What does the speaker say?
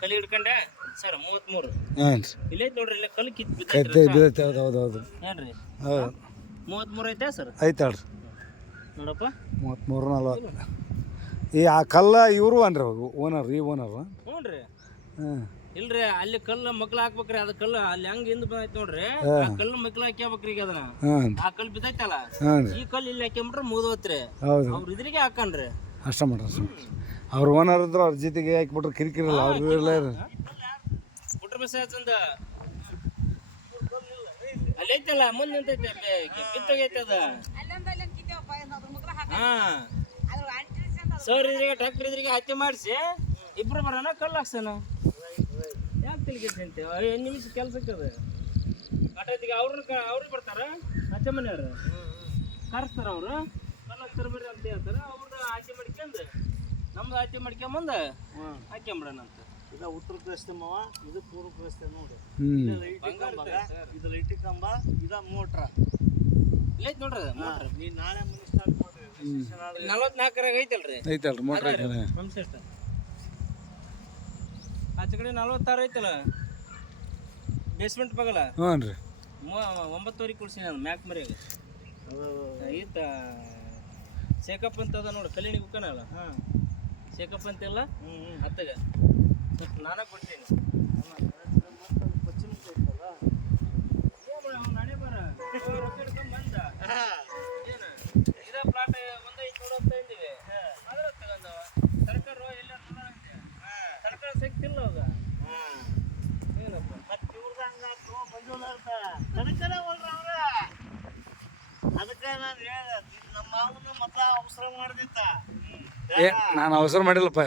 ಕಲ್ಲಿ ಹಿಡ್ಕೊಂಡೆ ಸರ್ ಮೂವತ್ಮೂರು ಹಾಂ ಇಲ್ಲೇ ನೋಡ್ರಿ ಇಲ್ಲೇ ಕಲ್ಲು ಕಿತ್ ಬಿದ್ದೈತೆ ಬಿದ್ದೈತೆ ಹೌದು ಹೌದು ಹೌದು ಏನ್ರಿ ಹೌದು ಮೂವತ್ಮೂರು ಐತೆ ಸರ್ ಐತಾಳ್ರಿ ನೋಡಪ್ಪ ಮೂವತ್ತ್ಮೂರು ನಲ್ವತ್ತು ಈ ಆ ಕಲ್ಲ ಇವರು ಅನ್ರಿ ಓನರ್ ಈ ಓನರ್ ಹ್ಞೂ ರೀ. ಹಾಂ ಇಲ್ರಿ ಅಲ್ಲಿ ಕಲ್ಲು ಮಕ್ಳು ಹಾಕ್ಬೇಕ್ರಿ ಅದ ಕಲ್ಲು ಅಲ್ಲಿ ಹೆಂಗ್ ಹಿಂದ್ ಬಂದೈತಿ ನೋಡ್ರಿ ಆ ಕಲ್ಲು ಮಕ್ಳು ಹಾಕ್ಯಾಬೇಕ್ರಿ ಈಗ ಅದನ್ನ. ಹಾಂ. ಆ ಕಲ್ಲು ಬಿದ್ದೈತಲ್ಲ ಈ ಕಲ್ಲು ಇಲ್ಲಿ ಹಾಕ್ಯಂಬಿಟ್ರೆ ಮುಗಿದೋತ್ರಿ. ಹೌದು. ಅವ್ರ ಇದ್ರಿಗೆ ಹಾಕನ್ರಿ. ಅಷ್ಟ ಮಾಡ್ರಿ ಅಷ್ಟ ಮಾಡ್ರಿ. ಅವ್ರ ಓನರ್ ಇದ್ರು ಅವ್ರ ಜೊತೆಗೆ ಹಾಕ್ಬಿಟ್ರೆ ಕಿರಿಕಿರಲ್ಲ ಅವ್ರು ಇಲ್ಲ ಬಿಟ್ರ ಬಸ್ ಅಂದ ಅಲ್ಲಿ ಐತಲ್ಲ ಮುಂದೆ ನಿಂತೈತೆ ಅಲ್ಲಿ ಕಿತ್ತೋಗೈತೆ ಅದ. ಹಾ. ಸರ್ ಇದ್ರಿಗೆ ಟ್ರ್ಯಾಕ್ಟರ್ ಇದ್ರಿಗೆ ಹತ್ತಿ ಮಾಡಿಸಿ ಇಬ್ರು ಬರೋಣ ಕಲ್ಲು ಹಾಕ್ಸೋಣ. ಯಾಕೆ ತಿಳ್ಗೈತೆ ಅಂತ ಐದು ನಿಮಿಷ ಕೆಲ್ಸಕ್ಕೆ ಅದು? ಆಟೋದಿಗೆ ಅವ್ರನ್ನ ಕ ಅವ್ರು ಬರ್ತಾರ? ಹತ್ಯೆ ಮನೆಯವ್ರು? ಕರೆಸ್ತಾರ ಅವರು? ಕಲ್ಲು ಹಾಕ್ತಾರ ಬರ್ರಿ ಅಂತ ಹೇಳ್ತಾರೆ. ಅವ್ರದ್ದು ಆಚೆ ಮಾಡ್ಕೊಂಡು ನಮ್ದು ಆಚೆ ಮಾಡ್ಕೊಂಬಂದು ಹಾಕ್ಕೊಂಬಿಡೋಣ ಅಂತ. ಇದು ಉತ್ತರ ಪ್ರದೇಶದ ಮಾವ ಇದು ಪೂರ್ವ ಪ್ರಸ್ತ ನೋಡಿ. ಇದು ಲೈಟ್ ಕಂಬ ಇದು ಲೈಟ್ ಕಂಬ ಇದ ಮೋಟ್ರ. ಇಲ್ಲೈತ್ ನೋಡ್ರಿ ಮೋಟ್ರ್. ನೀ ನಾಳೆ ಮುಂದೆ ನೋಡ್ರಿ ನಲವತ್ನಾಲ್ಕರಾಗ ಐತಲ್ರಿ? ಐತಲ್ರಿ ಮೋಟ್ರ್ ಪಂಪ್ ಸೆಟ್ ಆಚೆ ಕಡೆ ನಲವತ್ತಾರು ಐತಲ್ಲ? ಬೇಸ್ಮೆಂಟ್ ಬಗಲ ಹ್ಞೂ ರೀ ಒಂಬತ್ತುವರೆಗೆ ಕೊಡ್ಸೀನಿ ನಾನು ಮ್ಯಾಕ್ ಮರಿಯಾಗ ಅದು ಈತ ಶೇಕಪ್ ಅಂತ ಅದ ನೋಡಿ ಕಲ್ಯಾಣಿ ಅಲ್ಲ? ಹಾಂ. ಶೇಕಪ್ ಅಂತೆಲ್ಲ ಇಲ್ಲ? ಹ್ಞೂ ಅತ್ತಗ ಸ್ವಲ್ಪ ನಾನೇ ಕೊಡ್ತೀನಿ. ಅವ್ನ್ ಬರ. ಬಂದ. ಏನು? ಇದ ಪ್ಲಾಟ್ ತನಕನೇ ಹೋಗ್ರ ಅವ್ರ. ಅದಕ್ಕೆ ನಾನು ಹೇಳಿದೆ ನಮ್ಮ ಮಾವನ ಮತ ಅವಸರ ಮಾಡ್ದಿತ್ತ. ಏ, ನಾನು ಅವಸರ ಮಾಡಿಲ್ಲಪ್ಪ.